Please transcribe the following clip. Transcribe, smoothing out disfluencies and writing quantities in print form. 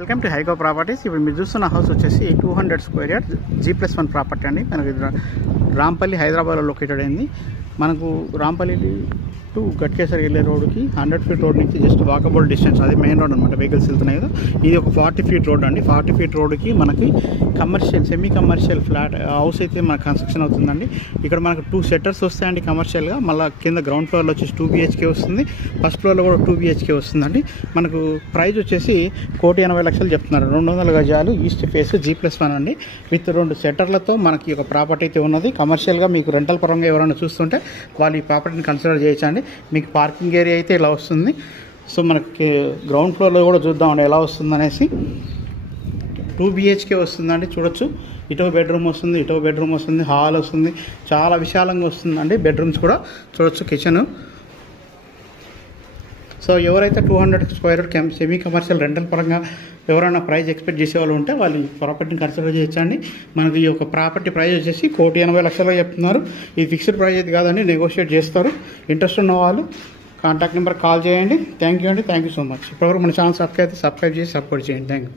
Welcome to హైకో properties. ఇప్పుడు మీరు చూస్తున్న హౌస్ వచ్చేసి 200 స్క్వేర్ యార్డ్ G+1 ప్రాపర్టీ అండి. మనకి రాంపల్లి హైదరాబాద్లో లొకేటెడ్ అయింది. మనకు రాంపల్లి టు గట్కేసర్ వెళ్ళే రోడ్డుకి 100 ఫీట్ రోడ్ నుంచి జస్ట్ వాకబుల్ డిస్టెన్స్, అది మెయిన్ రోడ్ అనమాట, వెహికల్స్ వెళ్తున్నాయి కదా. ఇది ఒక 40 ఫీట్ రోడ్ అండి. 40 ఫీట్ రోడ్కి మనకి commercial semi commercial flat house అయితే మనకు కన్స్ట్రక్షన్ అవుతుందండి. ఇక్కడ మనకు 2 సెటర్స్ వస్తాయండి కమర్షియల్గా. మళ్ళీ కింద గ్రౌండ్ ఫ్లోర్లో వచ్చేసి 2 BHK వస్తుంది, ఫస్ట్ ఫ్లోర్లో కూడా 2 BHK వస్తుందండి. మనకు ప్రైస్ వచ్చేసి 1,80,00,000 చెప్తున్నారు. 200 గజాలు ఈస్ట్ ఫేస్ G+1 అండి, విత్ 2 సెటర్లతో మనకి ఒక ప్రాపర్టీ అయితే ఉన్నది. కమర్షియల్గా మీకు రెంటల్ పరంగా ఎవరైనా చూస్తుంటే వాళ్ళు ఈ ప్రాపర్టీని కన్సిడర్ చేయొచ్చండి. మీకు పార్కింగ్ ఏరియా అయితే ఇలా వస్తుంది. సో మనకి గ్రౌండ్ ఫ్లోర్లో కూడా చూద్దామండి ఎలా వస్తుంది అనేసి. 2 BHK వస్తుందండి, చూడొచ్చు. ఇటో బెడ్రూమ్ వస్తుంది, ఇటో బెడ్రూమ్ వస్తుంది, హాల్ వస్తుంది, చాలా విశాలంగా వస్తుందండి. బెడ్రూమ్స్ కూడా చూడొచ్చు, కిచెన్. సో ఎవరైతే 200 square yard semi commercial rental పరంగా ఎవరైనా ప్రైస్ ఎక్స్పెక్ట్ చేసే వాళ్ళు ఉంటే వాళ్ళు ఈ ప్రాపర్టీని కన్సిడర్ చేయొచ్చండి. మనకి ఈ యొక్క ప్రాపర్టీ ప్రైస్ వచ్చేసి 1,80,00,000 చెప్తున్నారు. ఇది ఫిక్స్డ్ ప్రైస్ అయితే కాదండి, నెగోషియేట్ చేస్తారు. ఇంట్రెస్ట్ ఉన్న వాళ్ళు కాంటాక్ట్ నెంబర్ కాల్ చేయండి. థ్యాంక్ యూ అండి, థ్యాంక్ యూ సో మచ్. ఇప్పటివరకు మన ఛానల్ సబ్స్క్రైబ్ చేసి సపోర్ట్ చేయండి. Thank you.